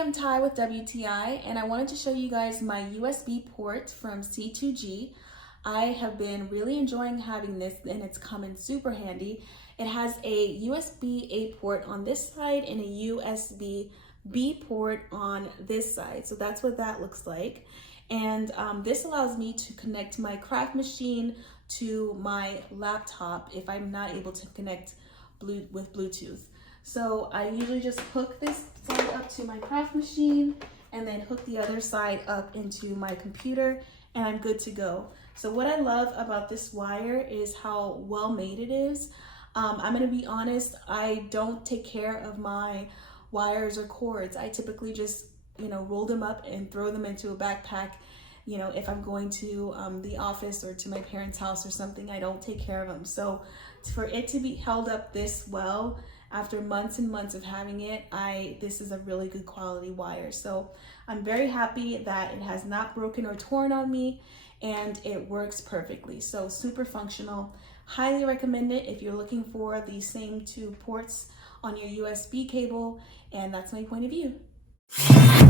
I'm Ty with WTI, and I wanted to show you guys my USB port from C2G. I have been really enjoying having this, and it's come in super handy. It has a USB-A port on this side and a USB-B port on this side. So that's what that looks like. And this allows me to connect my craft machine to my laptop if I'm not able to connect with Bluetooth. So I usually just hook this side up to my craft machine and then hook the other side up into my computer, and I'm good to go. So what I love about this wire is how well made it is. I'm gonna be honest, I don't take care of my wires or cords. I typically just, roll them up and throw them into a backpack. If I'm going to the office or to my parents' house or something, I don't take care of them. So for it to be held up this well, after months and months of having it, this is a really good quality wire. So I'm very happy that it has not broken or torn on me, and it works perfectly. So super functional. Highly recommend it if you're looking for the same two ports on your USB cable, and that's my point of view.